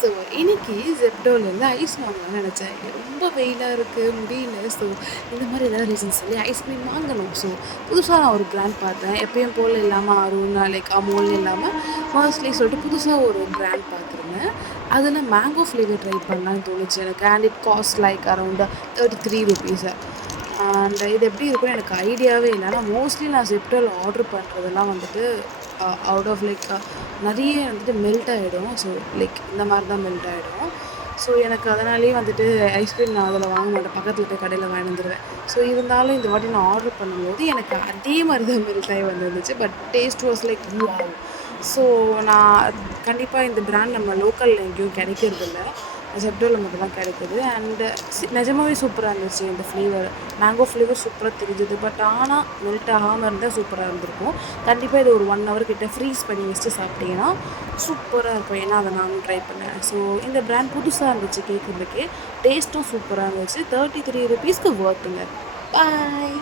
So இன்னைக்கு ஜெப்டோலேருந்து ice வாங்கலாம்னு நினச்சேன். ரொம்ப வெயிலாக இருக்குது, முடியல. ஸோ இந்த மாதிரி ஏதாவது ரீசன் சொல்லி ஐஸ்கிரீம் வாங்கணும். ஸோ புதுசாக நான் ஒரு பிராண்ட் பார்த்தேன். எப்பயும் போல் இல்லாமல் அருண் லைக் அமூல்னு இல்லாமல் மோஸ்ட்லி சொல்லிட்டு புதுசாக ஒரு பிராண்ட் பார்த்துருந்தேன். அதில் மேங்கோ ஃப்ளேவர் ட்ரை பண்ணலான்னு தோணுச்சு எனக்கு. And it cost like around 33 rupees. And இது எப்படி இருக்குன்னு எனக்கு ஐடியாவே இல்லை. ஆனால் மோஸ்ட்லி நான் ஜெப்டோவில் ஆர்டர் பண்ணுறதெல்லாம் வந்துட்டு அவுட் ஆஃப் லைக் நிறைய வந்துட்டு மெல்ட் ஆகிடும். ஸோ லைக் இந்த மாதிரி தான் மெல்ட் ஆகிடும். ஸோ எனக்கு அதனாலேயே வந்துட்டு ஐஸ்கிரீம் நான் அதில் வாங்க மாட்டேன். பக்கத்தில் போய் கடையில் வாங்கிட்டு வந்துடுவேன். ஸோ இருந்தாலும் இந்த வாட்டி நான் ஆர்டர் பண்ணும்போது எனக்கு அதே மாதிரி தான் மெல்ட் ஆகி வந்துருந்துச்சு. But taste was like wow. So நான் கண்டிப்பாக இந்த பிராண்ட் நம்ம லோக்கலில் எங்கேயும் கிடைக்கிறதில்ல. ஜெப்டோவில் மட்டும் தான் கிடைக்குது. அண்டு நிஜமாவே சூப்பராக இருந்துச்சு. இந்த ஃப்ளேவர் மேங்கோ ஃப்ளேவர் சூப்பராக தெரிஞ்சுது. பட் ஆனால் மெல்ட் ஆகாமல் இருந்தால் சூப்பராக இருந்திருக்கும். கண்டிப்பாக இது ஒரு 1 hour கிட்ட ஃப்ரீஸ் பண்ணி வச்சுட்டு சாப்பிட்டீங்கன்னா சூப்பராக இருக்கும். ஏன்னா அதை நானும் ட்ரை பண்ணேன். ஸோ இந்த பிராண்ட் புதுசாக இருந்துச்சு கேட்குறதுக்கே. டேஸ்ட்டும் சூப்பராக இருந்துச்சு. 33 ருபீஸ்க்கு ஒர்த்துங்க. பாய்.